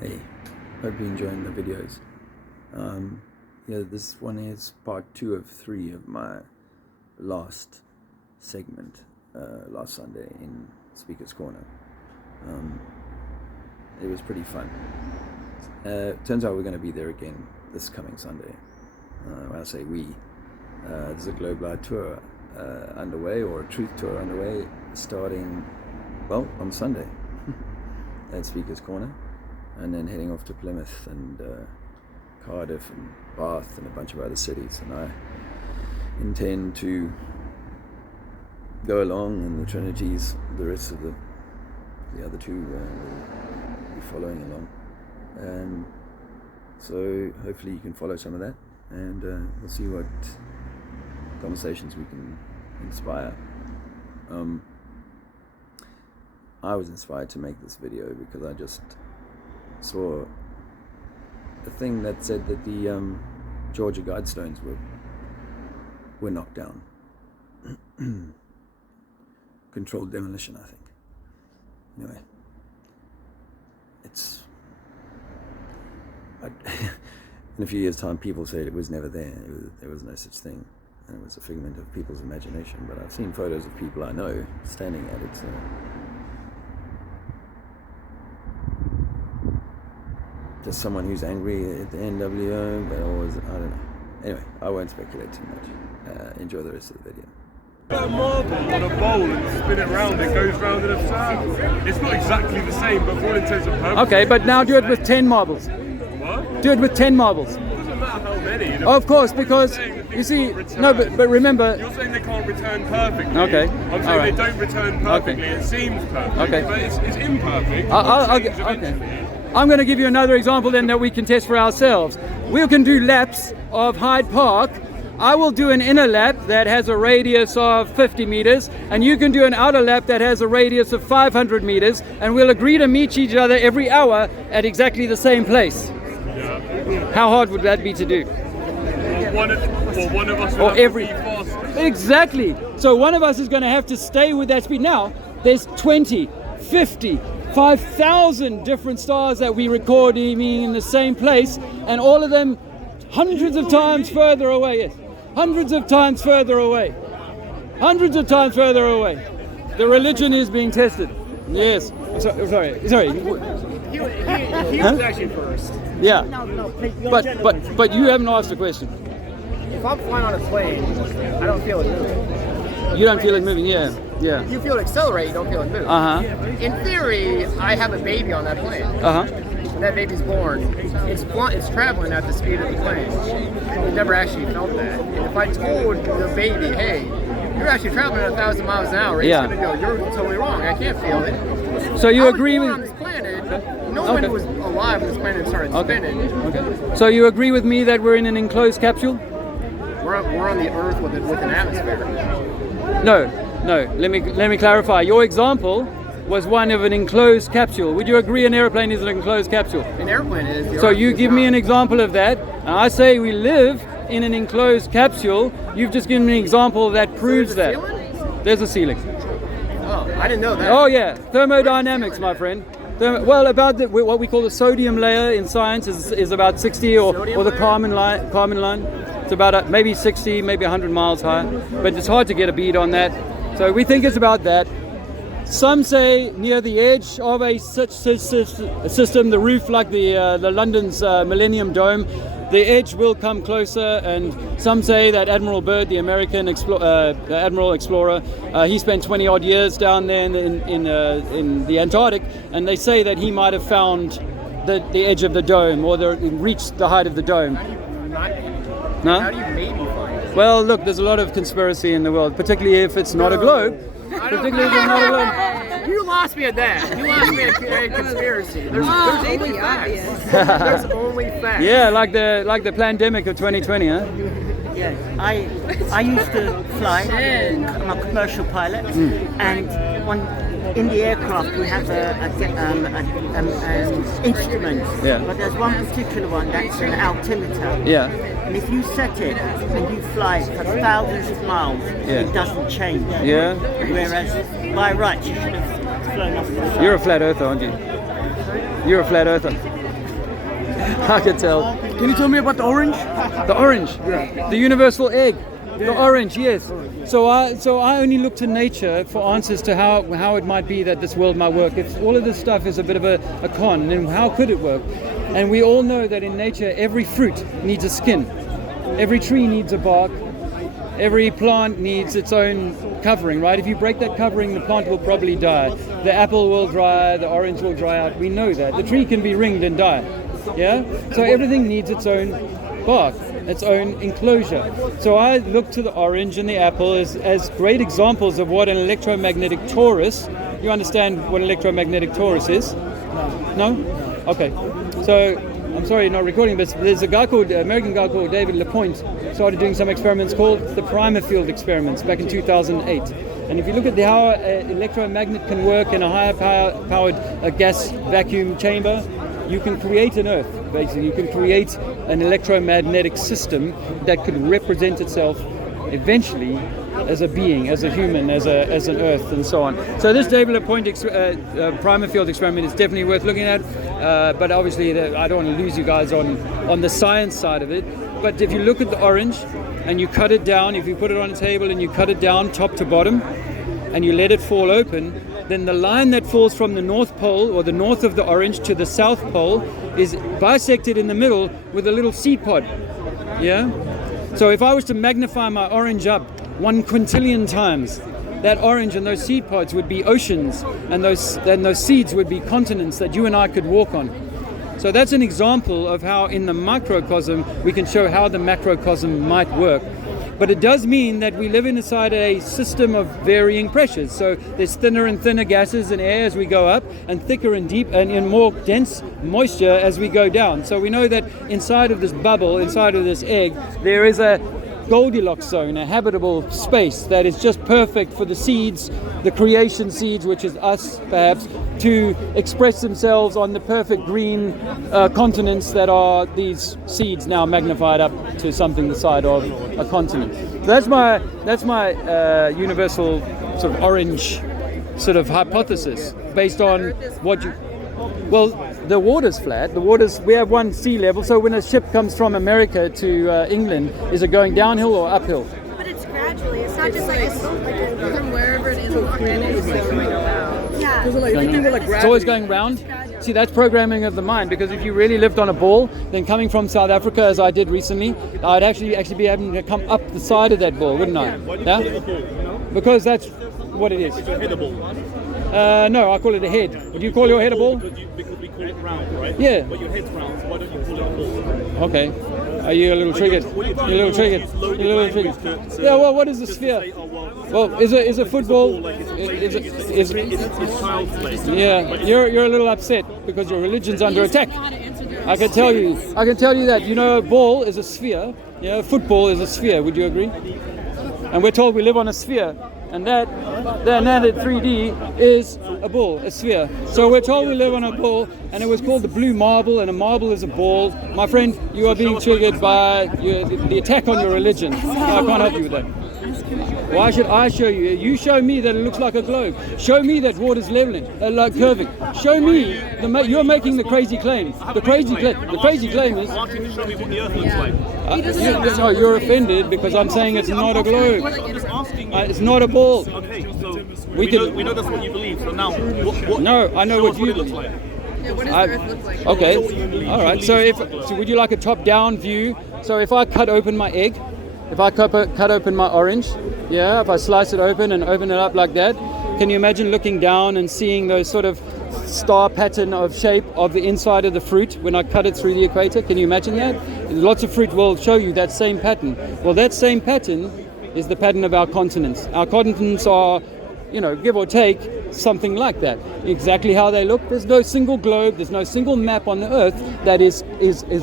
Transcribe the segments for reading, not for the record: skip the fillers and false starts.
Hey, hope you're enjoying the videos. Yeah, this one is part 2 of 3 of my last segment last Sunday in Speaker's Corner. It was pretty fun. Turns out we're going to be there again this coming Sunday. When I say we, there's a Globe Light tour underway, or a truth tour underway, starting, well, on Sunday at Speaker's Corner, and then heading off to Plymouth and Cardiff and Bath and a bunch of other cities. And I intend to go along, and the Trinities, the rest of the other two will be following along. So hopefully you can follow some of that, and we'll see what conversations we can inspire. I was inspired to make this video because I just saw a thing that said that the Georgia Guidestones were knocked down. Controlled demolition, I think. Anyway, it's in a few years' time, people say it was never there. There was no such thing, and it was a figment of people's imagination. But I've seen photos of people I know standing at it. So just someone who's angry at the NWO, but always, I don't know. Anyway, I won't speculate too much. Enjoy the rest of the video. A marble on a bowl and spin it round, it goes round in a circle. It's not exactly the same, but for all intents and purposes. Okay, but now do it with 10 marbles. What? Do it with 10 marbles. It doesn't matter how many. Of course, because you see, no, but remember. You're saying they can't return perfectly. Okay. I'm saying they don't return perfectly. Okay. It seems perfect. Okay. But it's imperfect. Okay. I'm going to give you another example then that we can test for ourselves. We can do laps of Hyde Park. I will do an inner lap that has a radius of 50 meters, and you can do an outer lap that has a radius of 500 meters, and we'll agree to meet each other every hour at exactly the same place. Yeah. How hard would that be to do? One of us or every faster. Exactly. So one of us is going to have to stay with that speed. Now, there's 20, 50, 5,000 different stars that we record being in the same place, and all of them hundreds of times further away. Yes. Hundreds of times further away. Hundreds of times further away. The religion is being tested. Yes. Sorry. He was actually first. Yeah. But you haven't asked a question. If I'm flying on a plane, I don't feel it moving. You don't feel it moving, yeah. You feel it accelerate, you don't feel it move. In theory, I have a baby on that plane. When that baby's born, it's traveling at the speed of the plane. We've never actually felt that. And if I told the baby, hey, you're actually traveling at 1,000 miles an hour, it's going to go, you're totally wrong, I can't feel it. So you agree with... on this planet, no one was alive when this planet started spinning. Okay. So you agree with me that we're in an enclosed capsule? We're on the Earth with an atmosphere. No. Let me clarify. Your example was one of an enclosed capsule. Would you agree an airplane is an enclosed capsule? An airplane is. So you give me an example of that, and I say we live in an enclosed capsule. You've just given me an example that proves that. There's a ceiling. Oh, I didn't know that. Oh yeah, thermodynamics, my friend. About what we call the sodium layer in science is about 60 or the Kármán line. It's about maybe 60, maybe 100 miles high, but it's hard to get a bead on that. So we think it's about that. Some say near the edge of a such system, the roof like the London's Millennium Dome, the edge will come closer. And some say that Admiral Byrd, the American Admiral Explorer, he spent 20 odd years down there in the Antarctic, and they say that he might have found the edge of the dome, or reached the height of the dome. How do you maybe find it? Well, look, there's a lot of conspiracy in the world, particularly if it's not a globe. You lost me at that. You lost me at conspiracy. There's only facts. There's only facts. Yeah, like the pandemic of 2020, huh? Yeah, I used to fly. I'm a commercial pilot, and in the aircraft we have an instrument. Yeah. But there's one particular one that's an altimeter. Yeah. And if you set it and you fly for thousands of miles, it doesn't change. Yeah. Whereas by right you should have flown off the side. You're a flat earther, aren't you? You're a flat earther. I can tell. Can you tell me about the orange? The orange, the universal egg, the orange, yes. So I only look to nature for answers to how it might be that this world might work. If all of this stuff is a bit of a con, then how could it work? And we all know that in nature, every fruit needs a skin, every tree needs a bark, every plant needs its own covering, right? If you break that covering, the plant will probably die. The apple will dry, the orange will dry out. We know that. The tree can be ringed and die. Yeah? So everything needs its own bark, its own enclosure. So I look to the orange and the apple as great examples of what an electromagnetic torus. You understand what electromagnetic torus is? No? Okay. So I'm sorry you're not recording, but there's American guy called David LaPointe started doing some experiments called the primer field experiments back in 2008. And if you look at how an electromagnet can work in a higher powered gas vacuum chamber, you can create an Earth, basically. You can create an electromagnetic system that could represent itself eventually as a being, as a human, as an Earth, and so on. So this David LaPointe primer field experiment is definitely worth looking at, but obviously I don't want to lose you guys on the science side of it. But if you look at the orange and you cut it down, if you put it on a table and you cut it down top to bottom and you let it fall open, then the line that falls from the North Pole, or the north of the orange, to the South Pole is bisected in the middle with a little seed pod. Yeah? So if I was to magnify my orange up 1 quintillion times, that orange and those seed pods would be oceans, and those seeds would be continents that you and I could walk on. So that's an example of how in the microcosm we can show how the macrocosm might work. But it does mean that we live inside a system of varying pressures. So there's thinner and thinner gases and air as we go up, and thicker and deep and in more dense moisture as we go down. So we know that inside of this bubble, inside of this egg, there is a Goldilocks zone, a habitable space that is just perfect for the seeds, the creation seeds, which is us perhaps, to express themselves on the perfect green continents that are these seeds now magnified up to something the size of a continent. So that's my universal sort of orange sort of hypothesis based on what you. Well, the water's flat. We have one sea level. So when a ship comes from America to England, is it going downhill or uphill? But it's gradually. It's not just like from wherever it is on the planet, it's like going around. Yeah. It's always going round. See, that's programming of the mind. Because if you really lived on a ball, then coming from South Africa, as I did recently, I'd actually be having to come up the side of that ball, wouldn't I? Yeah. Because that's what it is. It's a header ball. No, I call it a head. Would you call your head a ball? Because we call it round, right? Yeah. But your head's round, so why don't you call it a ball? Okay. Are you a little triggered? You're a little triggered. You're a little triggered. Yeah. Well, what is a sphere? Well, is a football? Is child's play. Yeah. You're a little upset because your religion's under attack. I can tell you that. You know, a ball is a sphere. Yeah. Football is a sphere. Would you agree? And we're told we live on a sphere. And that 3D is a ball, a sphere. So we're told we live on a ball, and it was called the blue marble, and a marble is a ball. My friend, you are being triggered by the attack on your religion. I can't help you with that. Why should I show you? You show me that it looks like a globe. Show me that water's leveling, like curving. Show me you're making the crazy claim. The crazy claim is. I want you to show me what the Earth looks like. You're offended because I'm saying it's not a globe. It's not a ball. Okay, so we know that's what you believe. So now, what no, I know what you believe. Yeah, what does the Earth look like? Okay, all right. So would you like a top-down view? So if I cut open my egg, if I cut open my orange, yeah, if I slice it open and open it up like that, can you imagine looking down and seeing those sort of star pattern of shape of the inside of the fruit when I cut it through the equator? Can you imagine that? Lots of fruit will show you that same pattern. Well, that same pattern is the pattern of our continents. Our continents are, give or take, something like that. Exactly how they look. There's no single globe, there's no single map on the Earth that is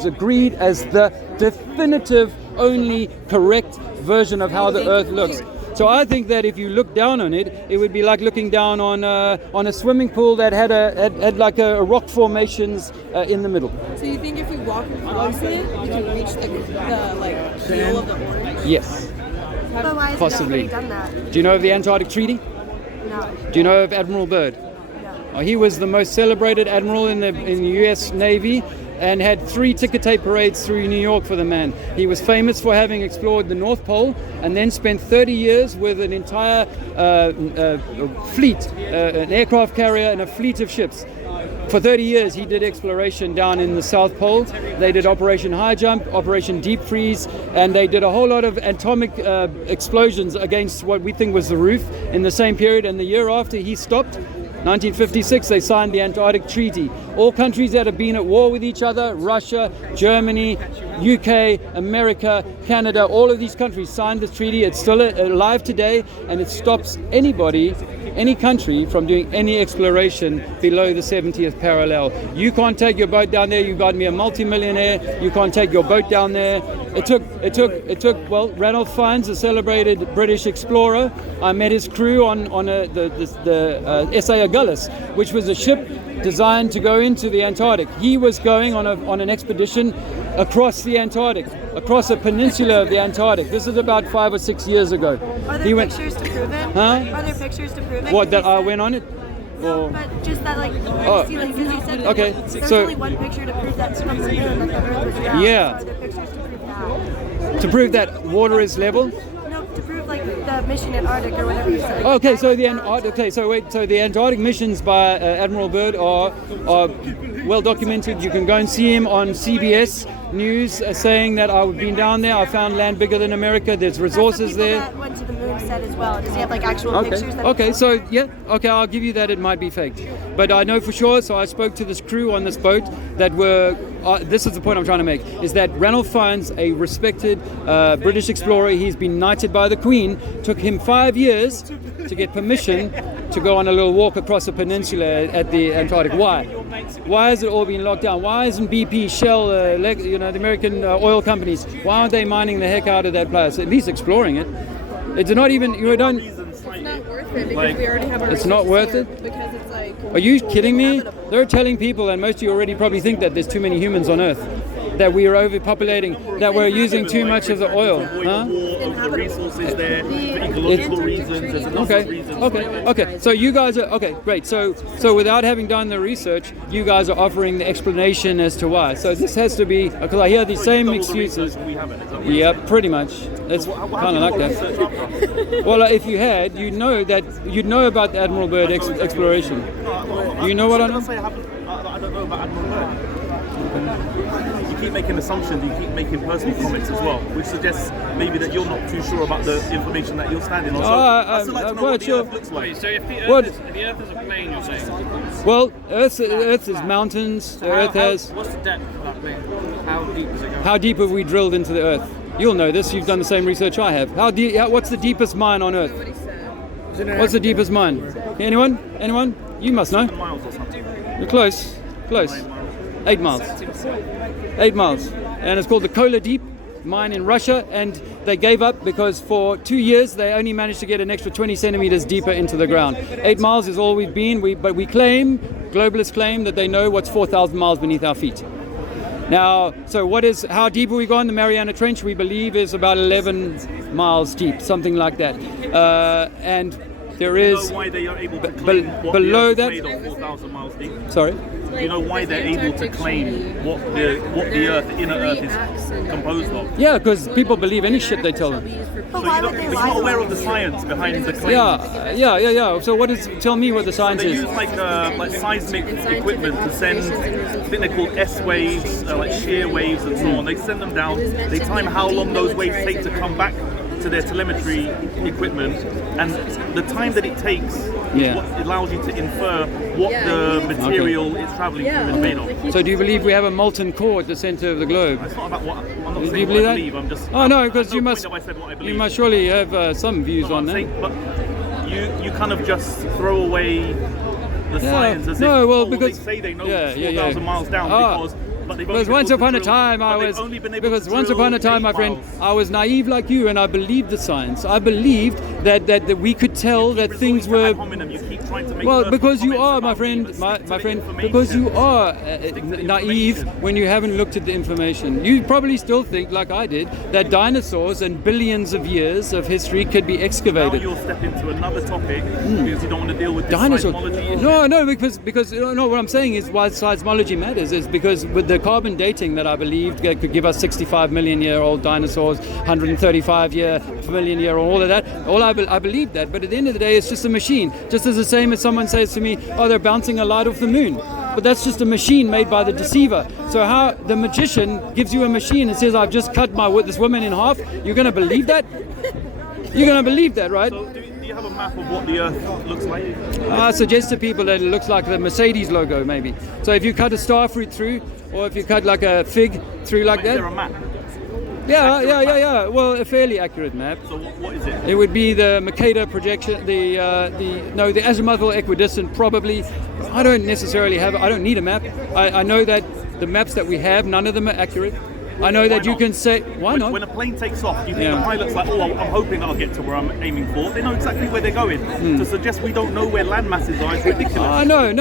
agreed as the definitive, only correct version of how the Earth looks. So I think that if you look down on it, it would be like looking down on a swimming pool that had like a rock formations in the middle. So you think if we walk close it, we can reach the keel of the orange? Yes. But why has Possibly. nobody done that? Do you know of the Antarctic Treaty? No. Do you know of Admiral Byrd? No. He was the most celebrated admiral in the U.S. Navy. and had 3 ticker tape parades through New York for the man. He was famous for having explored the North Pole and then spent 30 years with an entire fleet, an aircraft carrier and a fleet of ships. For 30 years he did exploration down in the South Pole. They did Operation High Jump, Operation Deep Freeze, and they did a whole lot of atomic explosions against what we think was the roof in the same period. And the year after he stopped, 1956, they signed the Antarctic Treaty. All countries that have been at war with each other, Russia, Germany, UK, America, Canada, all of these countries signed this treaty. It's still alive today, and it stops anybody, any country, from doing any exploration below the 70th parallel. You can't take your boat down there. You got me a multi-millionaire. You can't take your boat down there. It took. Well, Ranulph Fiennes, a celebrated British explorer. I met his crew on the S.A. Agulhas, which was a ship designed to go into the Antarctic. He was going on an expedition across the Antarctic, across a peninsula of the Antarctic. This is about 5 or 6 years ago. Are there pictures to prove it? Huh? Are there pictures to prove it? What, that I went on it? No, but just that, like, see, like, because you said okay, there's so only one picture to prove that's from the moon, that the Earth was round. Yeah. So are there pictures to prove that? to prove that water is level. No, to prove like the mission Antarctic or whatever you said. Like, Okay, so the Antarctic missions by Admiral Byrd are well documented. You can go and see him on CBS News saying that I've been down there. I found land bigger than America. There's resources there. That went to the moon said as well. Does he have like actual pictures? That Okay, so yeah, okay, I'll give you that. It might be faked, but I know for sure. So I spoke to this crew on this boat that were. This is the point I'm trying to make: is that Ranulph Fiennes, a respected British explorer, he's been knighted by the Queen. Took him 5 years to get permission to go on a little walk across a peninsula at the Antarctic. Why? Why has it all been locked down? Why isn't BP, Shell, the American oil companies? Why aren't they mining the heck out of that place? At least exploring it. It's not even. You don't. It's not worth it because we already have our It's not worth it? Because it's like. Are you kidding me? They're telling people, and most of you already probably think that there's too many humans on Earth, that we are overpopulating, that we're using too much of the oil. Huh? The resources there, for ecological reasons, there's enough reasons. Okay. So you guys are okay. Great. So without having done the research, you guys are offering the explanation as to why. So this has to be because I hear the same excuses. Yeah, pretty much. It's kind of like that. Well, if you had, you'd know about the Admiral Byrd exploration. You know what I know? I don't know about Admiral Byrd. You keep making assumptions, you keep making personal comments as well, which suggests maybe that you're not too sure about the information that you're standing on. So I'd still like to know what the Earth looks like. So if the Earth is a plane, you're saying? Well, Earth is mountains. The Earth has. What's the depth of that plane? How deep is it going? How deep have we drilled into the Earth? You'll know this. You've done the same research I have. How deep? What's the deepest mine on Earth? What's the deepest mine? Anyone? You must know. 7 miles or something. You're close. 8 miles. 8 miles. And it's called the Kola Deep mine in Russia, and they gave up because for 2 years they only managed to get an extra 20 centimeters deeper into the ground. 8 miles is all we've been, but we claim, globalists claim, that they know what's 4,000 miles beneath our feet. Now, so how deep have we gone? The Mariana Trench, we believe, is about 11 miles deep, something like that. And there is... Do you know why they are able to claim what below the Earth is that, made of 4,000 miles deep? Sorry? Do you know why they're able to claim what the Earth, the inner Earth, is composed of? Yeah, because people believe any shit they tell them. So you're not aware of the science behind the claim? Yeah. So tell me what the science They is. use like seismic equipment to send, I think they're called S waves, like shear waves and so on. They send them down, they time how long those waves take to come back to their telemetry equipment, and the time that it takes is what allows you to infer what the material it's traveling through is made of. So do you believe we have a molten core at the center of the globe? It's not about what I'm not Do saying you what believe I that? believe. I'm just. Oh no, because at no point have I said what I believe. you must surely have some views on that. But you kind of just throw away the science as because they say they know 4,000 miles down because. Because once upon a time, my friend, I was naive like you, and I believed the science. I believed that we could tell that things were. Well, because you are, my friend, because you are naive when you haven't looked at the information. You probably still think, like I did, that dinosaurs and billions of years of history could be excavated. Now you'll step into another topic because you don't want to deal with dinosaurs. seismology. No, because what I'm saying is why seismology matters is because with the carbon dating that I believed could give us 65 million year old dinosaurs, 135 million year old, all of that. I believe that, but at the end of the day, it's just a machine. Just as the same as someone says to me, oh, they're bouncing a light off the moon. But that's just a machine made by the deceiver. So how the magician gives you a machine and says, I've just cut this woman in half, you're going to believe that? You're going to believe that, right? So do you have a map of what the Earth looks like? I suggest to people that it looks like the Mercedes logo, maybe. So if you cut a star fruit through, or if you cut like a fig through like that. Is there a map? Yeah. Well, a fairly accurate map. So what is it? It would be the Mercator projection, the azimuthal equidistant probably. I don't necessarily have. I don't need a map. I know that the maps that we have, none of them are accurate. I know that you can say, why not? When a plane takes off, do you think the pilot's like, oh, I'm hoping I'll get to where I'm aiming for? They know exactly where they're going. To suggest we don't know where land masses are is ridiculous. No.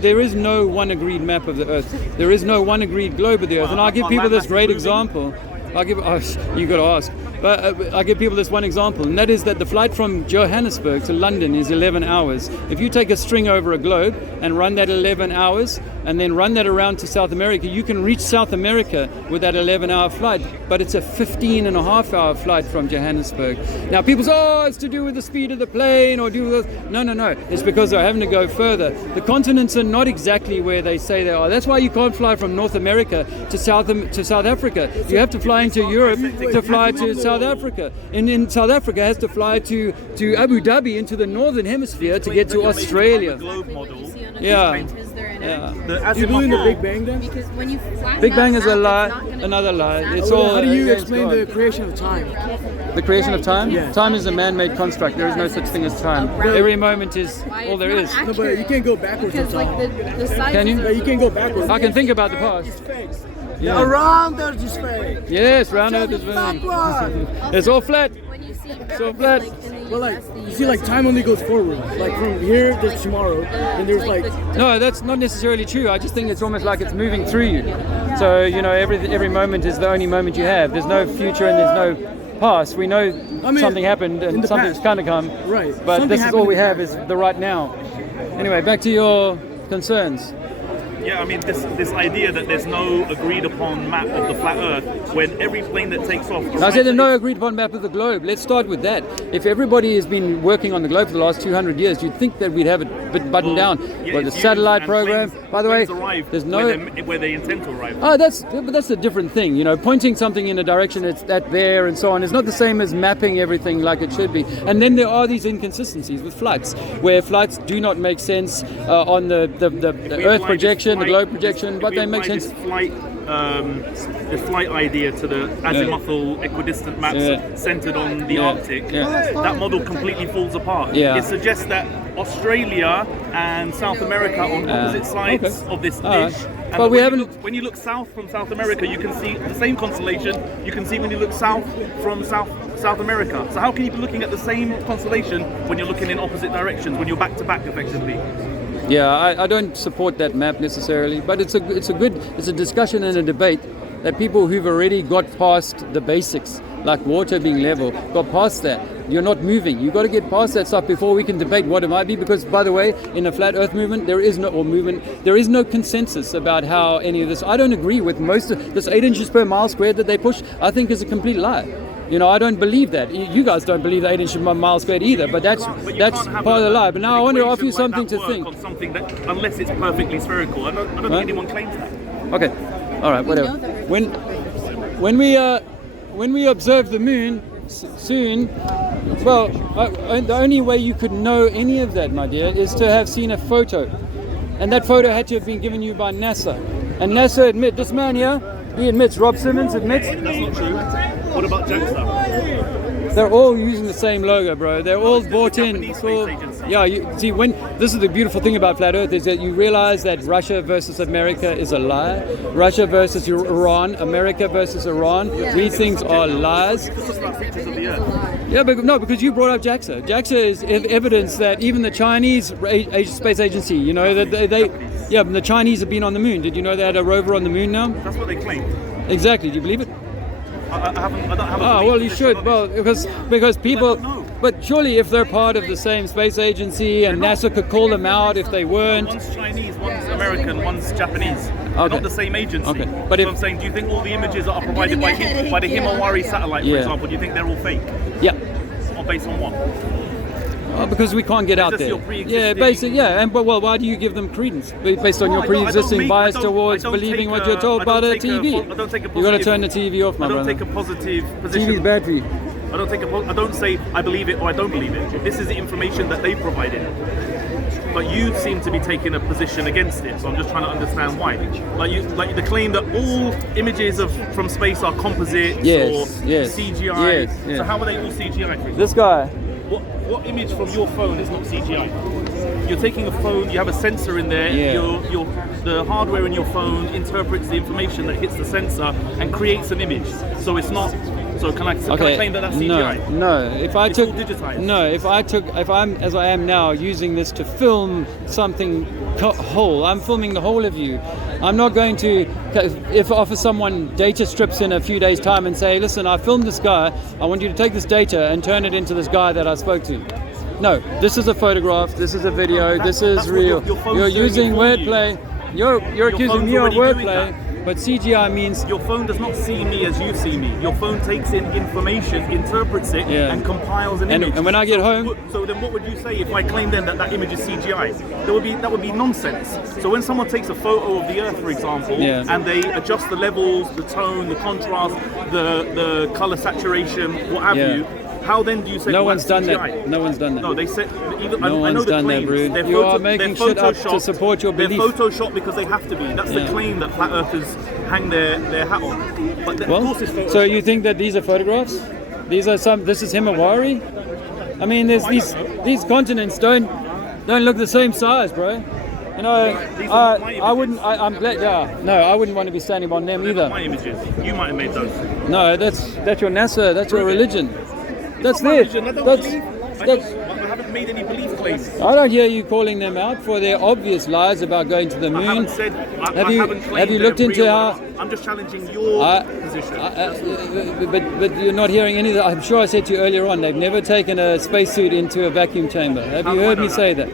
There is no one agreed map of the Earth. There is no one agreed globe of the Earth. And I'll give people this great example. You got to ask. But I give people this one example, and that is that the flight from Johannesburg to London is 11 hours. If you take a string over a globe and run that 11 hours, and then run that around to South America, you can reach South America with that 11-hour flight, but it's a 15-and-a-half-hour flight from Johannesburg. Now people say, oh, it's to do with the speed of the plane, or do with... No. It's because they're having to go further. The continents are not exactly where they say they are. That's why you can't fly from North America to South Africa. You have to fly into Europe to fly to South Africa. And in South Africa has to fly to Abu Dhabi into the northern hemisphere to get to Australia. Yeah. You believe in the Big Bang then? Because when you flatten Big Bang out is a the lie, map, it's not gonna another be lie. exact. It's all. How do you against explain God. the creation of time? The creation of time? Yeah. Time is a man-made construct. There is no such thing as time. Every moment is all there is. No, but you can't go backwards in Because like time. the size Can you? Yeah, you can't go backwards. I can think about the past. Yeah. Around Earth is fake. Yes, round Earth is fake. It's all flat. when you see So flat. But like, you see, like time only goes forward. Like from here to tomorrow, and there's like. No, that's not necessarily true. I just think it's almost like it's moving through you. So, every moment is the only moment you have. There's no future and there's no past. We know something happened and something's going to come. Right. But Something this is all we have happened is the right now. Anyway, back to your concerns. Yeah, I mean, this idea that there's no agreed upon map of the flat Earth when every plane that takes off. I said there's no agreed upon map of the globe. Let's start with that. If everybody has been working on the globe for the last 200 years, you'd think that we'd have it buttoned down. Yeah, But the it's satellite used, program, planes, by the way, arrive there's no. where they intend to arrive. Oh, that's a different thing. Pointing something in a direction, it's that there and so on. It's not the same as mapping everything like it should be. And then there are these inconsistencies with flights, where flights do not make sense on the Earth projection, the globe projection, but they make sense. The flight idea to the azimuthal equidistant maps centered on the Arctic, that model completely falls apart. Yeah. It suggests that Australia and South America are on opposite sides of this dish. And But we when haven't. when you look south from South America, you can see the same constellation you can see when you look south from South America. So how can you be looking at the same constellation when you're looking in opposite directions, when you're back to back effectively? Yeah, I don't support that map necessarily, but it's a discussion and a debate that people who've already got past the basics, like water being level, got past that. You're not moving. You've got to get past that stuff before we can debate what it might be. Because, by the way, in a flat Earth movement, there is no consensus about how any of this. I don't agree with most of this 8 inches per mile squared that they push. I think is a complete lie. I don't believe that. You guys don't believe the 8 inches per mile squared either. But that's part of the lie. But now I want to offer you something to think. On something that, unless it's perfectly spherical, I don't think anyone claims that. Okay, all right, whatever. When we observe the moon soon, well, the only way you could know any of that, my dear, is to have seen a photo, and that photo had to have been given you by NASA. And NASA admit this man here. He admits. Rob Simmons admits. That's not true. What about JAXA? They're all using the same logo, bro. They're all bought in. Japanese space agency. Yeah, this is the beautiful thing about flat Earth is that you realize that Russia versus America is a lie. Russia versus Iran, America versus Iran. These things are lies. Yeah, but no, because you brought up JAXA. JAXA is evidence that even the Chinese space agency, the Chinese have been on the moon. Did you know they had a rover on the moon now? That's what they claim. Exactly. Do you believe it? I don't have a well, you should. Well, because people. know. But surely, if they're part of the same space agency and NASA could call them out if they weren't. One's Chinese, one's American, one's Japanese. They're not the same agency. Okay. But so I'm saying, do you think all the images that are provided by the Himawari satellite, for example, do you think they're all fake? Yeah. Or based on what? Because we can't get out there. Yeah, basically, yeah. And but why do you give them credence? Based on your pre-existing bias towards believing what you're told by the TV. You got to turn the TV off, my brother. I don't take a positive position. TV's bad for you. I don't say I believe it or I don't believe it. This is the information that they provided. But you seem to be taking a position against it, so I'm just trying to understand why. Like the claim that all images from space are composites or CGI. Yes. So how are they all CGI? This guy. What image from your phone is not CGI? You're taking a phone, you have a sensor in there, the hardware in your phone interprets the information that hits the sensor and creates an image. So it's not. So can I claim that that's CGI? No. If I'm as I am now using this to film something whole, I'm filming the whole of you. I'm not going to offer someone data strips in a few days' time and say, listen, I filmed this guy. I want you to take this data and turn it into this guy that I spoke to. No, this is a photograph. This is a video. This is real. You're using wordplay. You're accusing me of wordplay. But CGI means your phone does not see me as you see me. Your phone takes in information, interprets it, and compiles an image. And when I get home, so then what would you say if I claim then that image is CGI? That would be nonsense. So when someone takes a photo of the Earth, for example, and they adjust the levels, the tone, the contrast, the color saturation, what have you. How then do you say no one's done that? No one's done that. No, they said no one's done that, Brood. You are making shit up to support your belief. They're photoshopped because they have to be. That's the claim that flat earthers hang their hat on. But of course it's photoshopped. So you think that these are photographs? This is Himawari? I mean, these continents don't look the same size, bro. You know, I wouldn't. I'm glad. Yeah, no, I wouldn't want to be standing on them either. My images. You might have made those. No, that's your NASA. That's your religion. That's it. I haven't made any belief claims. I don't hear you calling them out for their obvious lies about going to the moon. I haven't said. Have you looked into how? I'm just challenging your position. But you're not hearing any of that. I'm sure I said to you earlier on. They've never taken a spacesuit into a vacuum chamber. Have you heard me say that?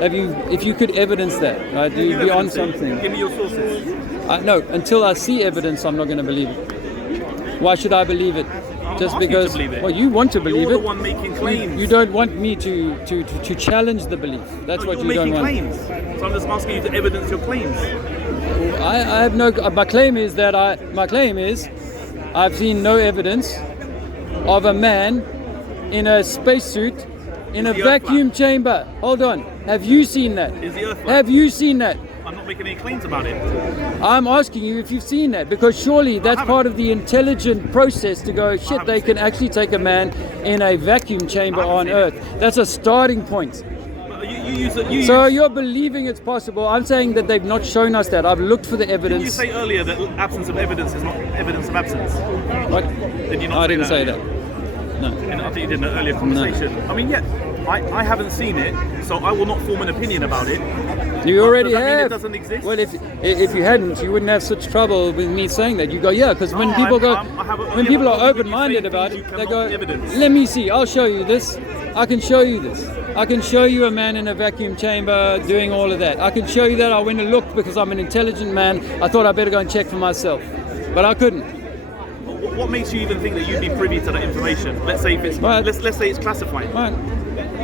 Have you? If you could evidence that, right? You'd be on something. Give me your sources. No, until I see evidence, I'm not going to believe it. Why should I believe it? Just because, well, you want to believe it. You're the one making claims. You don't want me to challenge the belief. That's what you don't want. You're making claims. So I'm just asking you to evidence your claims. I have no. My claim is I've seen no evidence of a man in a spacesuit in a vacuum chamber. Hold on. Have you seen that? Is the Earth flat? Have you seen that? I'm not making any claims about it. I'm asking you if you've seen that, because surely that's part of the intelligent process to go, shit, they can actually take a man in a vacuum chamber on Earth. That's a starting point. So you're believing it's possible. I'm saying that they've not shown us that. I've looked for the evidence. Did you say earlier that absence of evidence is not evidence of absence? What? Did you not I didn't say that. No. I think you did in an earlier conversation. No. I mean, I haven't seen it, so I will not form an opinion about it. You already have. Mean it doesn't exist? Well, if you hadn't, you wouldn't have such trouble with me saying that. You go, yeah, because when people people are open-minded about it, they go, let me see, I'll show you this. I can show you this. I can show you a man in a vacuum chamber doing all of that. I can show you that. I went and looked because I'm an intelligent man. I thought I'd better go and check for myself, but I couldn't. What makes you even think that you'd be privy to that information? Let's say if it's let's say it's classified. Right.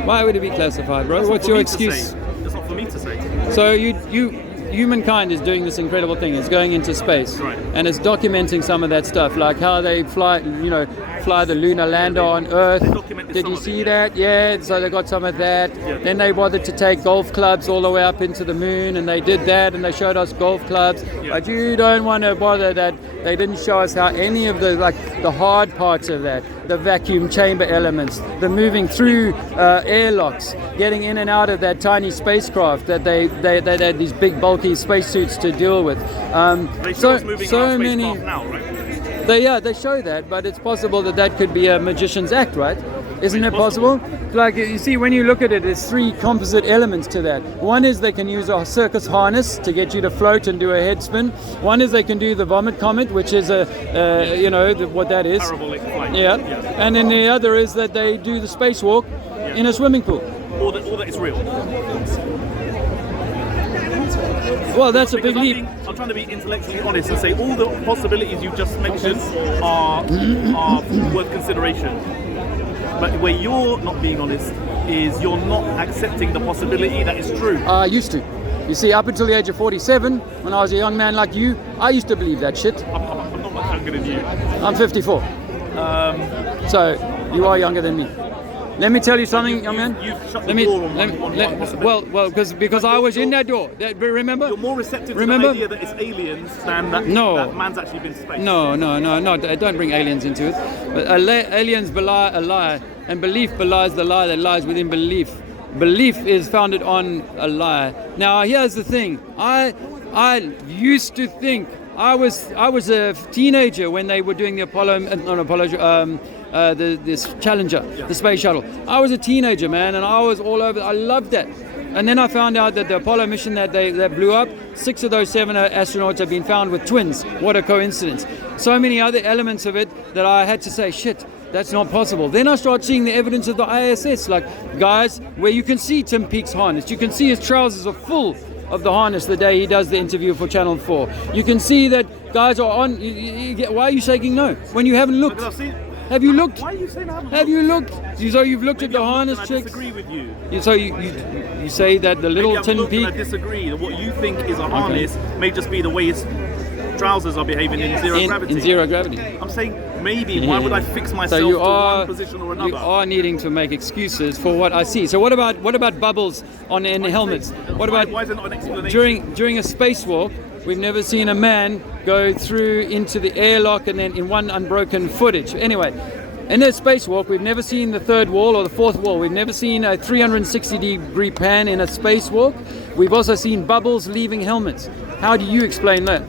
Why would it be classified, bro? What's your excuse? That's not for me to say. So humankind is doing this incredible thing. It's going into space, and it's documenting some of that stuff, like how they fly the lunar lander on Earth. Did you see that? Yeah. So they got some of that. Yeah. Then they bothered to take golf clubs all the way up into the moon, and they did that, and they showed us golf clubs. Yeah. But you don't want to bother that. They didn't show us how any of the hard parts of that, the vacuum chamber elements, the moving through airlocks, getting in and out of that tiny spacecraft that they had these big bulky spacesuits to deal with. They show us moving so many. Now, right? They show that, but it's possible that could be a magician's act, right? Isn't it possible? Like, you see, when you look at it, there's three composite elements to that. One is they can use a circus harness to get you to float and do a head spin. One is they can do the vomit comet, which is what that is. Parabolic flight. Yeah. And then the other is that they do the spacewalk in a swimming pool. Or that it's real. Well, that's a big Because leap. I'm trying to be intellectually honest and say all the possibilities you just mentioned are worth consideration. But where you're not being honest is you're not accepting the possibility that it's true. I used to. You see, up until the age of 47, when I was a young man like you, I used to believe that shit. I'm not much younger than you. I'm 54. So you are younger than me. Let me tell you something, young man. You've shut the door on one possibility. Well, because I was in that door. Remember? You're more receptive to the idea that it's aliens than that, that man's actually been to space. No. Don't bring aliens into it. But aliens belie a lie, and belief belies the lie that lies within belief. Belief is founded on a lie. Now, here's the thing. I used to think I was a teenager when they were doing the this Challenger, the space shuttle. I was a teenager, man, and I was all over. I loved that. And then I found out that the Apollo mission that blew up, 6 of those 7 astronauts have been found with twins. What a coincidence. So many other elements of it that I had to say, shit, that's not possible. Then I start seeing the evidence of the ISS, like, guys, where you can see Tim Peake's harness. You can see his trousers are full of the harness the day he does the interview for Channel 4. You can see that guys are on. Why are you shaking no? When you haven't looked. Have you looked? Why are you saying I haven't Have you looked? So you've looked at the harness chicks? I disagree with you. So you say that the little Tim Peake. I disagree. That what you think is a harness may just be the way his trousers are behaving in zero gravity. In zero gravity. I'm saying maybe. Why would I fix myself so you to one position or another? You are needing to make excuses for what I see. So what about bubbles in the helmets? What about why is there not an explanation? During a spacewalk? We've never seen a man go through into the airlock and then in one unbroken footage. Anyway, in a spacewalk, we've never seen the third wall or the fourth wall. We've never seen a 360-degree pan in a spacewalk. We've also seen bubbles leaving helmets. How do you explain that?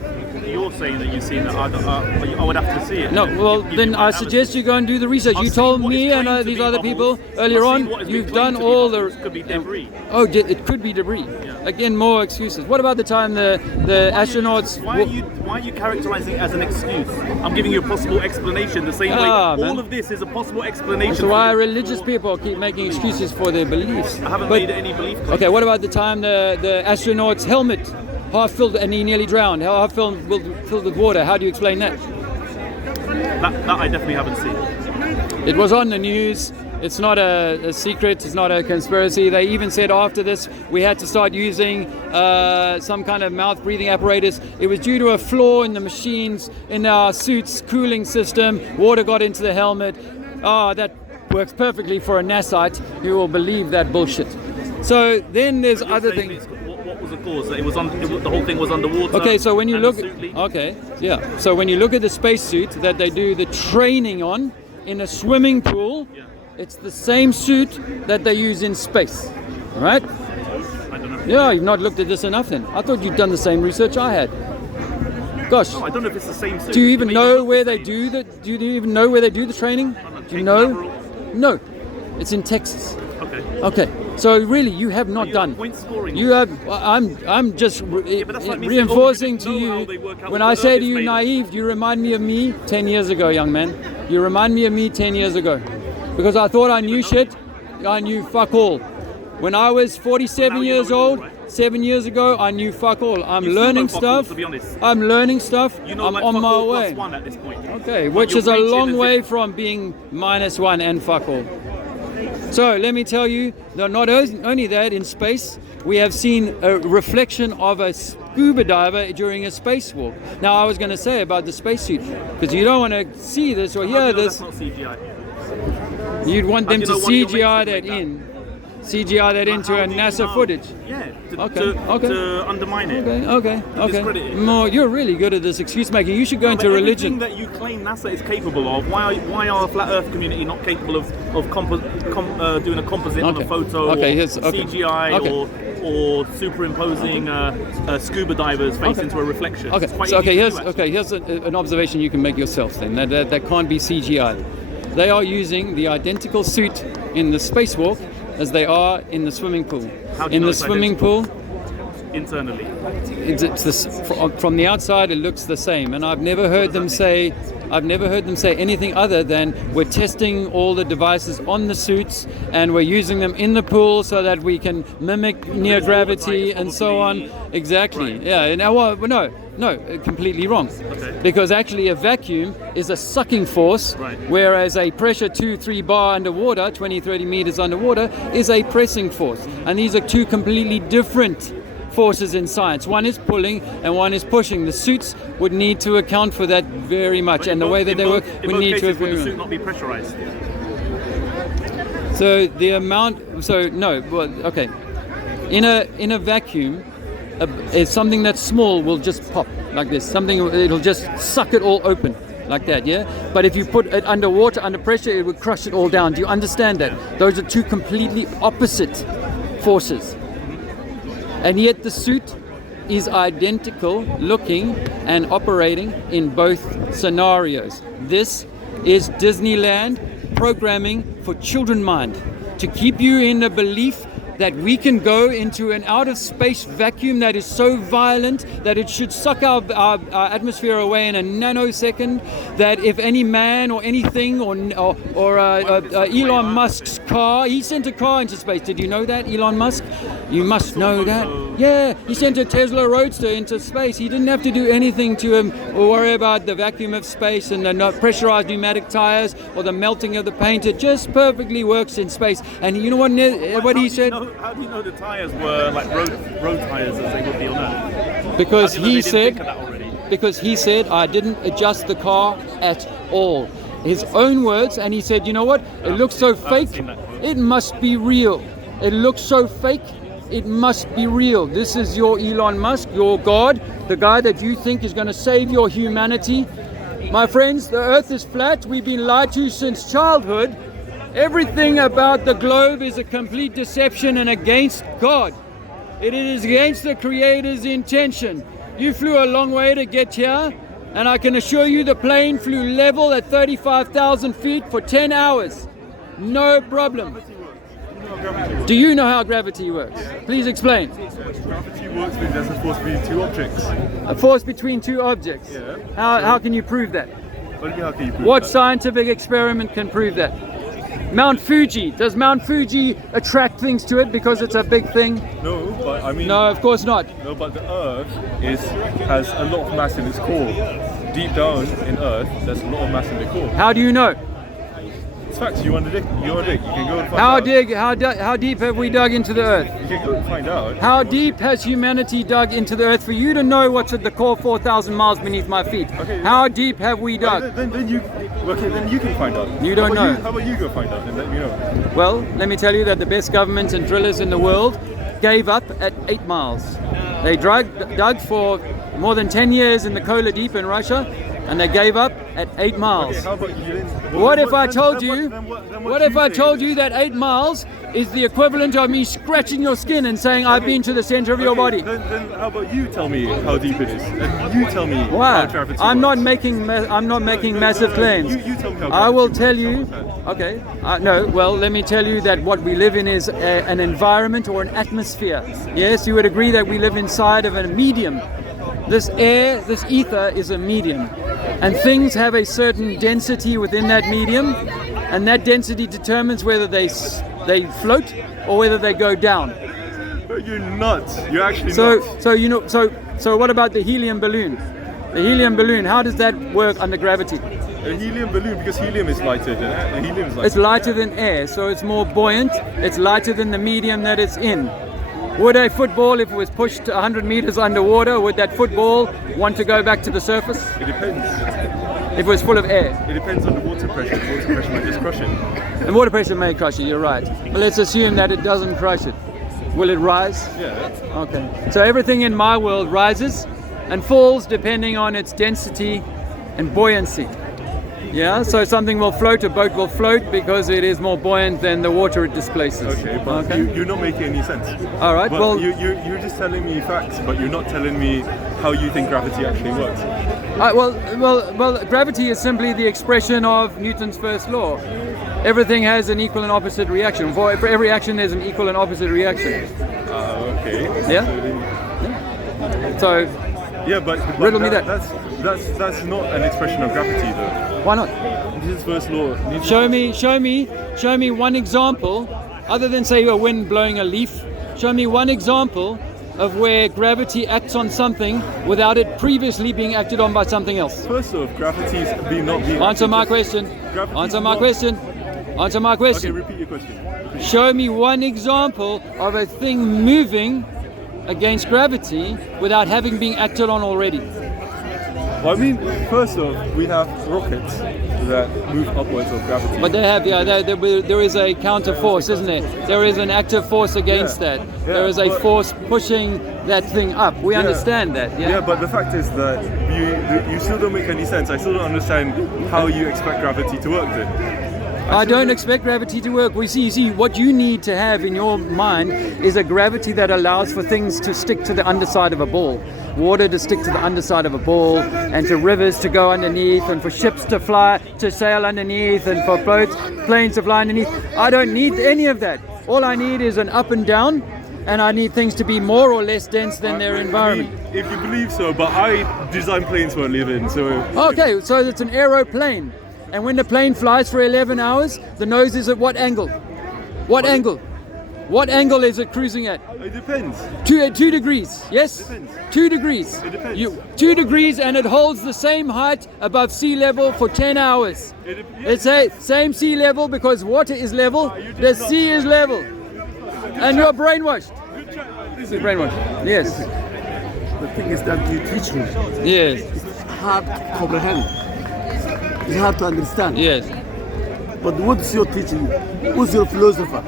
You're saying that you've seen that. I would have to see it. No, well, then I suggest you go and do the research. You told me and these other people earlier on, you've done all the... It could be debris. Oh, it could be debris. Yeah. Again, more excuses. What about the time the astronauts... Why are you characterizing it as an excuse? I'm giving you a possible explanation the same way. All of this is a possible explanation. That's why religious people keep making excuses for their beliefs. I haven't made any belief claims. Okay, what about the time the astronaut's helmet half filled and he nearly drowned? Half filled with water. How do you explain that? That I definitely haven't seen. It was on the news. It's not a secret. It's not a conspiracy. They even said after this we had to start using some kind of mouth breathing apparatus. It was due to a flaw in the machines, in our suits' cooling system. Water got into the helmet. That works perfectly for a NASAite who will believe that bullshit. So then there's other things. What was the cause? The whole thing was underwater. Okay, so when you look, so when you look at the spacesuit that they do the training on in a swimming pool, it's the same suit that they use in space, right? I don't know. Yeah, you've not looked at this enough then. I thought you'd done the same research I had. Gosh. No, I don't know if it's the same suit. Do you even know where they do the? Do you even know where they do the training? Do you know? No, it's in Texas. Okay. So really, you have not done. Point scoring. You have. I'm just reinforcing to you. When I say to you, naive, you remind me of me 10 years ago, young man. You remind me of me 10 years ago, because I thought I knew shit. I knew fuck all. When I was 47 years old, 7 years ago, I knew fuck all. I'm learning stuff. To be honest. I'm learning stuff. You know, I'm like on my way. +1 at this point. Okay, which is a long way from being -1 and fuck all. So let me tell you, not only that, in space, we have seen a reflection of a scuba diver during a spacewalk. Now, I was going to say about the spacesuit, because you don't want to see this or hear this. That's not CGI. You'd want them to CGI that in. CGI that into a NASA footage. Yeah, to undermine it. Okay. Discredit it. No, you're really good at this excuse making. You should go into religion. Everything that you claim NASA is capable of, why are the flat Earth community not capable of doing a composite on a photo, or CGI, or superimposing scuba divers' face into a reflection? Here's an observation you can make yourself. Then that can't be CGI. They are using the identical suit in the spacewalk as they are in the swimming pool. In the swimming pool, internally? It's this, from the outside, it looks the same, and I've never heard them say anything other than we're testing all the devices on the suits and we're using them in the pool so that we can mimic near gravity and so on. Exactly. Right. Yeah. Now, well, no, completely wrong. Okay. Because actually, a vacuum is a sucking force, Right. whereas a pressure 2-3 bar underwater, 20-30 meters underwater, is a pressing force, and these are two completely different forces in science. One is pulling and one is pushing. The suits would need to account for that very much, and the way that they work would need to. Would the suit not be pressurized? So the amount. So no. Well, okay. In a vacuum, it's something that's small will just pop like this. Something, it'll just suck it all open like that. Yeah. But if you put it underwater, under pressure, it would crush it all down. Do you understand that? Those are two completely opposite forces. And yet the suit is identical looking and operating in both scenarios. This is Disneyland programming for children mind, to keep you in the belief that we can go into an out-of-space vacuum that is so violent that it should suck our atmosphere away in a nanosecond, that if any man or anything or Elon Musk's car, he sent a car into space. Did you know that, Elon Musk? You must know that. Yeah, he sent a Tesla Roadster into space. He didn't have to do anything to worry about the vacuum of space and the pressurized pneumatic tires or the melting of the paint. It just perfectly works in space. And you know what he said? How do you know the tires were like road tires as they would be on Earth? Because he said I didn't adjust the car at all. His own words, and he said, you know what? It looks so fake. It must be real. It looks so fake. It must be real. This is your Elon Musk, your God, the guy that you think is going to save your humanity. My friends, the Earth is flat. We've been lied to since childhood. Everything about the globe is a complete deception and against God. It is against the Creator's intention. You flew a long way to get here, and I can assure you the plane flew level at 35,000 feet for 10 hours. No problem. Do you know how gravity works? Please explain. Gravity works because there's a force between two objects. A force between two objects? Yeah. How can you prove that? What do you mean, how can you prove What that? scientific experiment can prove that? Mount Fuji. Does Mount Fuji attract things to it because it's a big thing? No, but I mean... No, of course not. No, but the Earth has a lot of mass in its core. Deep down in Earth, there's a lot of mass in the core. How do you know? It's facts. You want to dig? You can go and find out. How deep have we dug into the Earth? You can go and find out. How deep has humanity dug into the Earth for you to know what's at the core 4,000 miles beneath my feet? Okay, how deep have we dug? Then you can find out. You don't know. How about you go find out and let me know? Well, let me tell you that the best governments and drillers in the world gave up at 8 miles. They dug for more than 10 years in the Kola Deep in Russia, and they gave up at 8 miles. Okay, how about you then? What if I told you that 8 miles is the equivalent of me scratching your skin and saying I've been to the center of your body? Then how about you tell me how deep it is, and you tell me Wow. how gravity I'm not works. making massive claims. You tell me how I will gravity tell works. you. Okay. No. Well, let me tell you that what we live in is an environment or an atmosphere. Yes, you would agree that we live inside of a medium. This air, this ether is a medium. And things have a certain density within that medium, and that density determines whether they float or whether they go down. But you're nuts. You're actually nuts. So what about the helium balloon? The helium balloon, how does that work under gravity? A helium balloon, because helium is lighter than air. Helium is lighter. It's lighter than air, so it's more buoyant. It's lighter than the medium that it's in. Would a football, if it was pushed 100 meters underwater, would that football want to go back to the surface? It depends. If it was full of air? It depends on the water pressure. The water pressure might just crush it. The water pressure may crush it, you're right. But let's assume that it doesn't crush it. Will it rise? Yeah. Okay. So everything in my world rises and falls depending on its density and buoyancy. Yeah, so something will float, a boat will float because it is more buoyant than the water it displaces. Okay, but you're not making any sense. All right, but well... You're just telling me facts, but you're not telling me how you think gravity actually works. Well, gravity is simply the expression of Newton's first law. Everything has an equal and opposite reaction. For every action, there's an equal and opposite reaction. Okay. Yeah? So Yeah, but riddle me that. That's not an expression of gravity, though. Why not? Newton's first law. Show me one example, other than say a wind blowing a leaf. Show me one example of where gravity acts on something without it previously being acted on by something else. First off, gravity's not being. Answer my question. Answer my question. Answer my question. Okay, repeat your question. Show me one example of a thing moving against gravity without having been acted on already. Well, I mean, first off, we have rockets that move upwards of gravity. But they have, yeah, there is a counter force, isn't there? There is an active force against that. Yeah, there is a force pushing that thing up. We understand that, yeah? Yeah, but the fact is that you still don't make any sense. I still don't understand how you expect gravity to work then. I don't expect gravity to work. You see, what you need to have in your mind is a gravity that allows for things to stick to the underside of a ball. Water to stick to the underside of a ball, and to rivers to go underneath, and for ships to fly, to sail underneath, and for planes to fly underneath. I don't need any of that. All I need is an up and down, and I need things to be more or less dense than their environment. I mean, if you believe so, but I design planes for a living, so... Okay, so it's an aeroplane. And when the plane flies for 11 hours, the nose is at what angle? What angle? What angle is it cruising at? It depends. 2 degrees, yes? Depends. 2 degrees. It depends. 2 degrees, and it holds the same height above sea level for 10 hours. It's a same sea level because water is level, the sea is level. And you're brainwashed. You're brainwashed, yes. The thing is that you teach me. Yes. It's hard to comprehend. It's hard to understand. Yes. But what's your teaching? What's your philosopher?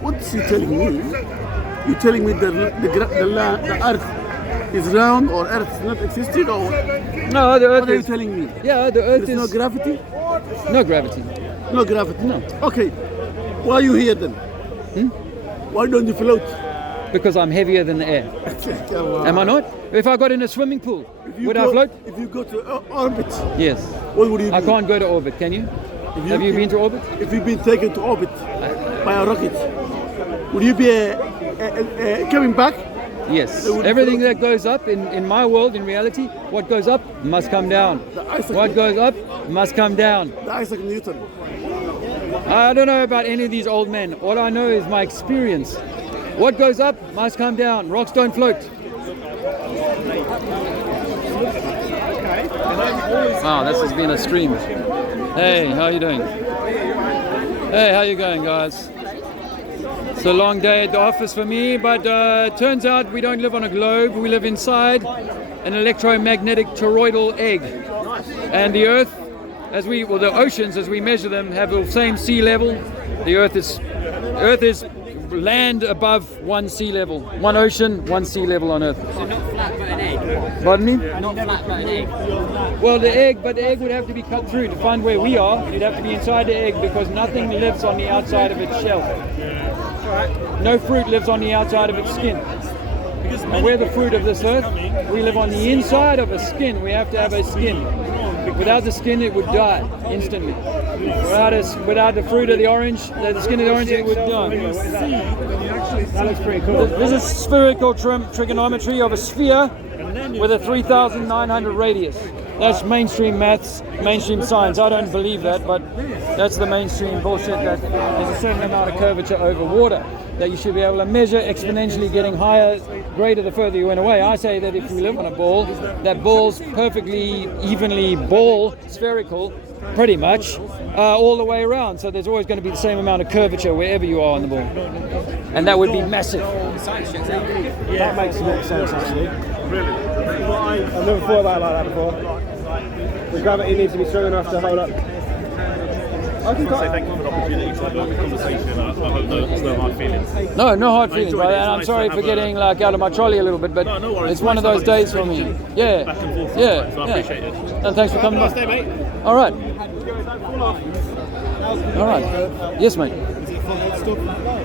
What's he telling me? You're telling me the earth is round or earth is not existing, or no, the earth what are you telling me? Yeah, the earth There's is no gravity? no gravity. No gravity? No. Okay. Why are you here then? Why don't you float? Because I'm heavier than the air. Am I not? If I got in a swimming pool, would I float? If you go to orbit, yes. What would you do? I can't go to orbit, can you? Have you been to orbit? If you've been taken to orbit by a rocket, would you be coming back? Yes. Everything that goes up in my world, in reality, what goes up must come down. What goes up must come down. The Isaac Newton. I don't know about any of these old men. All I know is my experience. What goes up must come down. Rocks don't float. Wow, this has been a stream. Hey, how are you doing? Hey, how you going, guys? It's a long day at the office for me, but turns out we don't live on a globe. We live inside an electromagnetic toroidal egg. And the Earth, the oceans, as we measure them, have the same sea level. The Earth is land above one sea level. One ocean, one sea level on Earth. So not flat but an egg? Pardon me? Not flat but an egg? Well, the egg would have to be cut through. To find where we are, you'd have to be inside the egg because nothing lives on the outside of its shell. No fruit lives on the outside of its skin. And we're the fruit of this earth. We live on the inside of a skin. We have to have a skin. Without the skin, it would die instantly. Without the fruit of the orange, the skin of the orange, it would die. That looks pretty cool. This is spherical trigonometry of a sphere with a 3,900 radius. That's mainstream maths, mainstream science. I don't believe that, but that's the mainstream bullshit that there's a certain amount of curvature over water that you should be able to measure exponentially getting higher, greater the further you went away. I say that if you live on a ball, that ball's perfectly evenly spherical, pretty much, all the way around. So there's always going to be the same amount of curvature wherever you are on the ball. And that would be massive. That makes a lot of sense, actually. Really? I've never thought about it like that before. The gravity needs to be strong enough to hold up. I just want to say thank you for the opportunity to have a conversation. I hope there's no hard feelings. No hard feelings, brother. And I'm sorry for getting out of my trolley a little bit, but no worries. it's one of those days for me. Yeah. Back and forth. Yeah. So I appreciate it. And thanks for coming by. Mate. All right. All right. Yes, mate.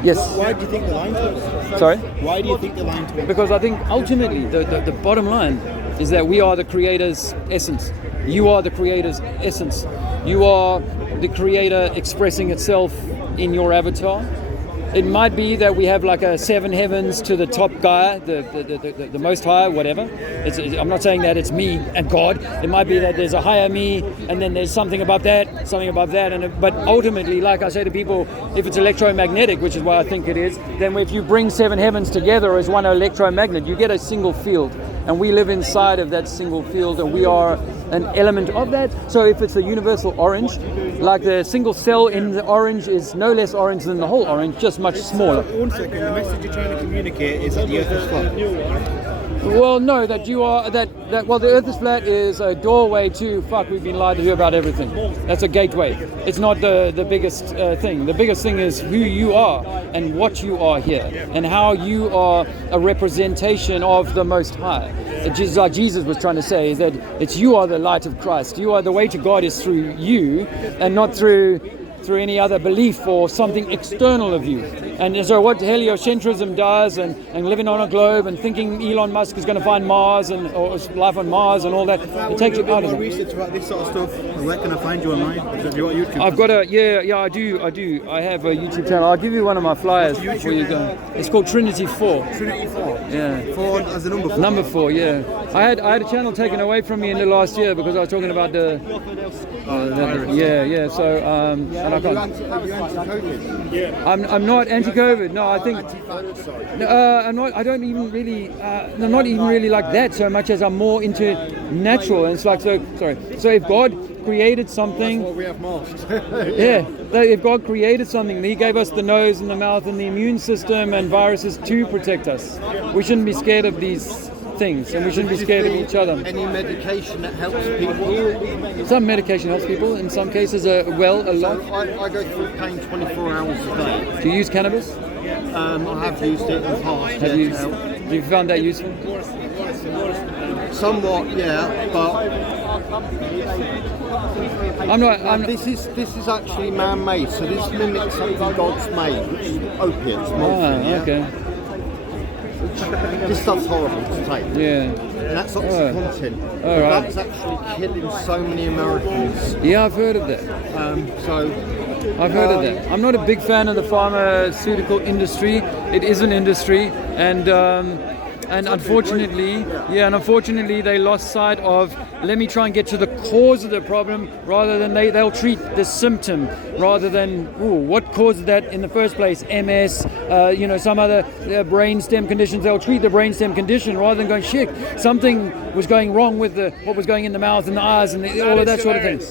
Yes. Why do you think the line took? Sorry? Why do you think the line took? Because I think ultimately the bottom line is that we are the creator's essence. You are the creator's essence. You are the creator expressing itself in your avatar. It might be that we have like a 7 heavens to the top guy, the most high, whatever. I'm not saying that it's me and God. It might be that there's a higher me, and then there's something above that, but ultimately, like I say to people, if it's electromagnetic, which is what I think it is, then if you bring 7 heavens together as one electromagnet, you get a single field. And we live inside of that single field, and we are an element of that. So if it's a universal orange, like the single cell in the orange is no less orange than the whole orange, just much smaller. One second, the message you're trying to communicate is that the Earth is flat. Well, no, that you are the Earth is flat is a doorway to we've been lied to about everything. That's a gateway. It's not the biggest thing. The biggest thing is who you are and what you are here, and how you are a representation of the Most High. Just like Jesus was trying to say, is that it's you are the light of Christ. You are the way to God is through you, and not through any other belief or something external of you. And so what heliocentrism does, and living on a globe and thinking Elon Musk is going to find Mars or life on Mars and all that, it takes you out of it. Research about this sort of stuff. Where can I find you online? Have you got YouTube? I've got I do. I have a YouTube channel. I'll give you one of my flyers before you go. It's called Trinity 4. Trinity 4? Yeah. 4 as the number 4? Number 4, yeah. I had a channel taken away from me in the last year because I was talking about the... So, and I can't... Are you anti-COVID? I'm not anti-COVID. No, I think I'm not. I don't even really. I'm not even really like that so much as I'm more into natural. And it's like so. If God created something, that's why we have masks. If God created something, He gave us the nose and the mouth and the immune system and viruses to protect us. We shouldn't be scared of these things, and we shouldn't be scared of each other. Any medication that helps people? Some medication helps people. In some cases, a lot. So I go through pain 24 hours a day. Do you use cannabis? I have used it in the past. Have you found that useful? Somewhat, yeah, but I'm not. This is actually man-made, so this mimics something God's made, which is opiates. Okay. This stuff's horrible to take. Yeah. And that's Oxycontin. Right. That's actually killing so many Americans. Yeah, I've heard of that. I've heard of that. I'm not a big fan of the pharmaceutical industry. It is an industry, and unfortunately, they lost sight of. Let me try and get to the cause of the problem, rather than they'll treat the symptom rather than what caused that in the first place. MS, some other brainstem conditions. They'll treat the brainstem condition rather than going, shit, something was going wrong with what was going in the mouth and the eyes and all of that sort of thing.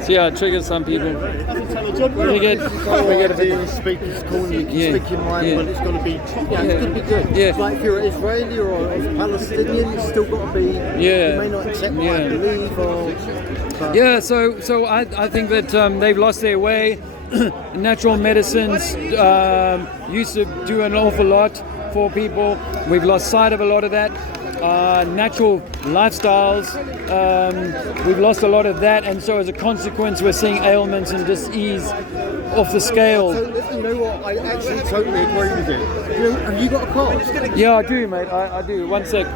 See how it triggers some people. We get speakers calling you can speak your mind, but it's got to be, it's got to be good. Yeah. Like if you're Israeli or Palestinian, it's still got to be. You may not accept what I believe, or. So I think that they've lost their way. Natural medicines used to do an awful lot for people. We've lost sight of a lot of that. Natural lifestyles, we've lost a lot of that, and so as a consequence we're seeing ailments and dis-ease off the scale. So, you know what, I actually totally agree with you. Have you got a car? Yeah, I do, mate, I do. One sec.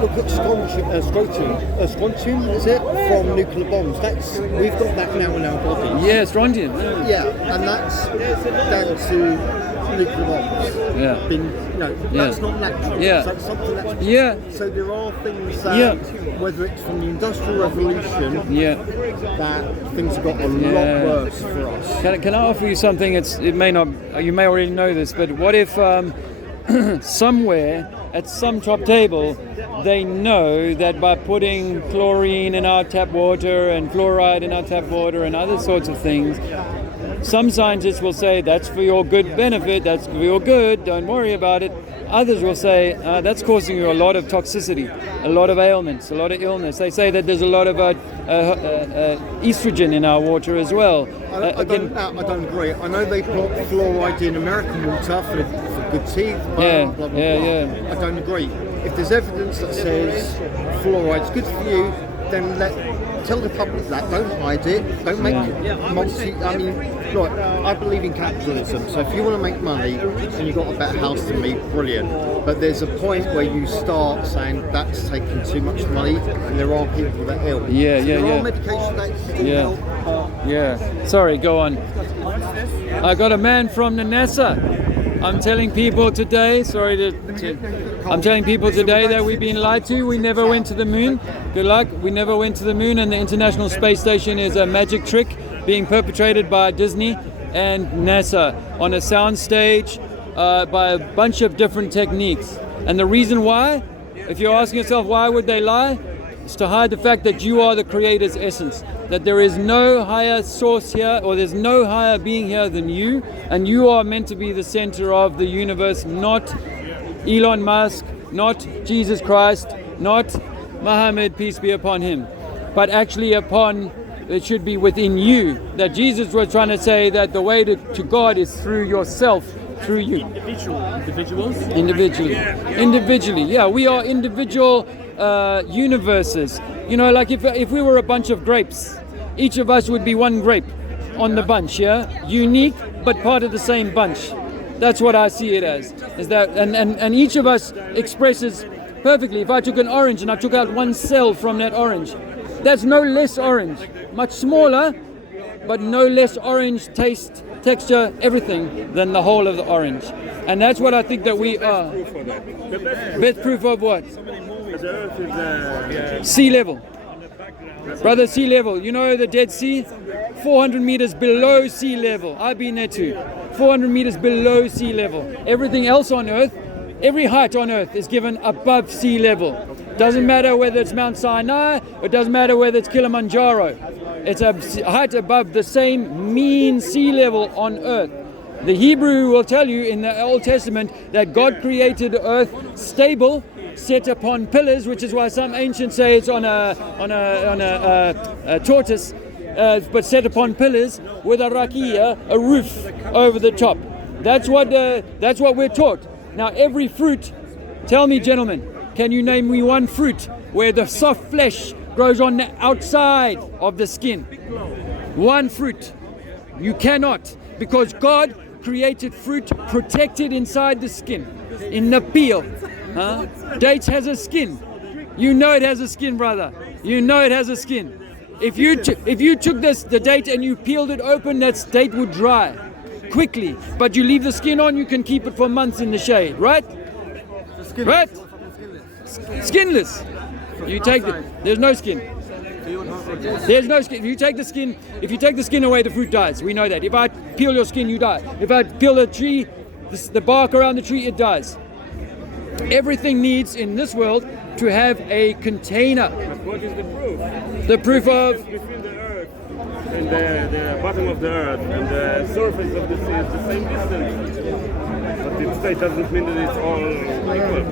Look at strontium, is it? From nuclear bombs. We've got that now in our body. Yeah, strontium. Yeah, and that's down to nuclear bombs. That's not natural. Yeah. That's something that's So there are things that, whether it's from the Industrial Revolution, that things have got a lot worse for us. Can I offer you something? You may already know this, but what if somewhere at some top table they know that by putting chlorine in our tap water and fluoride in our tap water and other sorts of things, some scientists will say that's for your good benefit, that's for your good, don't worry about it. Others will say that's causing you a lot of toxicity, a lot of ailments, a lot of illness. They say that there's a lot of estrogen in our water as well. I don't agree. I know they put fluoride in American water for good teeth, blah, blah, blah. I don't agree. if there's evidence that says fluoride's good for you, then tell the public that. Don't hide it. Don't make I mean, look, I believe in capitalism. So if you want to make money and you've got a better house than me, brilliant. But there's a point where you start saying that's taking too much money, and there are people that help. There are medication that can help. Sorry, go on. I got a man from the NASA. I'm telling people today, I'm telling people today that we've been lied to. We never went to the moon. Good luck. We never went to the moon, and the International Space Station is a magic trick being perpetrated by Disney and NASA on a sound stage by a bunch of different techniques. And the reason why, if you're asking yourself why would they lie, is to hide the fact that you are the creator's essence. That there is no higher source here, or there's no higher being here than you, and you are meant to be the center of the universe, not Elon Musk, not Jesus Christ, not Muhammad, peace be upon him, but actually it should be within you. That Jesus was trying to say that the way to God is through yourself, through you. Individually. Yeah, we are individual universes. You know, like if we were a bunch of grapes, each of us would be one grape on the bunch, unique but part of the same bunch. That's what I see it as. Is that and each of us expresses perfectly. If I took an orange and I took out one cell from that orange, that's no less orange, much smaller, but no less orange taste, texture, everything than the whole of the orange. And that's what I think that we are. Best proof of what? Sea level. Brother, sea level. You know the Dead Sea? 400 meters below sea level. I've been there too. 400 meters below sea level. Everything else on Earth, every height on Earth is given above sea level. Doesn't matter whether it's Mount Sinai, or it doesn't matter whether it's Kilimanjaro. It's a height above the same mean sea level on Earth. The Hebrew will tell you in the Old Testament that God created the earth stable, set upon pillars, which is why some ancients say it's on a tortoise, but set upon pillars with a rakia, a roof over the top. That's what we're taught. Now every fruit, tell me gentlemen, can you name me one fruit where the soft flesh grows on the outside of the skin? One fruit. You cannot, because God created fruit protected inside the skin, in the peel. Dates has a skin. You know it has a skin, brother. You know it has a skin. If you took the date and you peeled it open, that date would dry quickly. But you leave the skin on, you can keep it for months in the shade, right? Right? Skinless. You take there's no skin. There's no skin. If you take the skin away, the fruit dies. We know that. If I peel your skin, you die. If I peel the tree, the bark around the tree, it dies. Everything needs in this world to have a container. But what is the proof? The proof of between the earth and the bottom of the earth and the surface of the sea is the same distance. But it doesn't mean that it's all equal.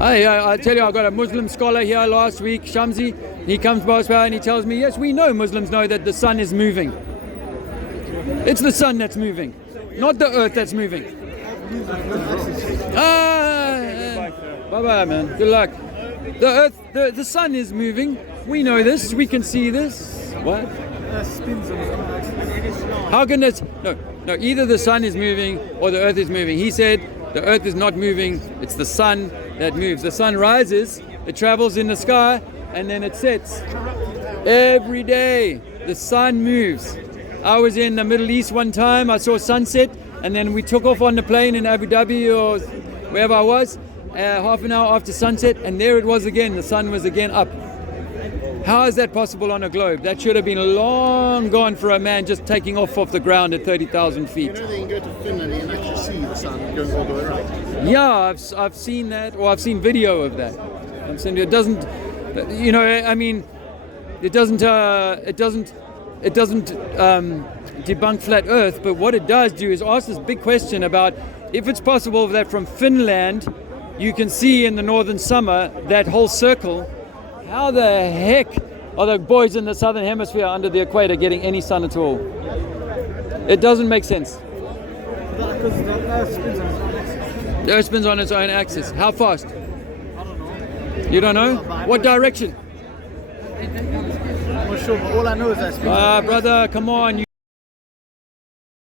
I tell you, I got a Muslim scholar here last week, Shamsi. He comes by us and he tells me, yes, we know, Muslims know that the sun is moving. It's the sun that's moving, not the earth that's moving. Bye-bye, man. Good luck. The earth, the sun is moving. We know this. We can see this. What? How can this? No. Either the sun is moving or the earth is moving. He said the earth is not moving. It's the sun that moves. The sun rises. It travels in the sky and then it sets. Every day the sun moves. I was in the Middle East one time. I saw sunset, and then we took off on the plane in Abu Dhabi or wherever I was. Half an hour after sunset, and there it was again. The sun was again up. How is that possible on a globe? That should have been long gone for a man just taking off the ground at 30,000 feet. You know they can go to Finland and actually see the sun going all the way around. Yeah, I've seen that, or I've seen video of that. It doesn't, you know, I mean, it doesn't debunk flat Earth, but what it does do is ask this big question about if it's possible that from Finland you can see in the northern summer that whole circle. How the heck are the boys in the southern hemisphere under the equator getting any sun at all? It doesn't make sense. Because the Earth spins on its own axis. The Earth spins on its own axis. How fast? You don't know? What direction? I'm not sure, but all I know is that. Brother, come on.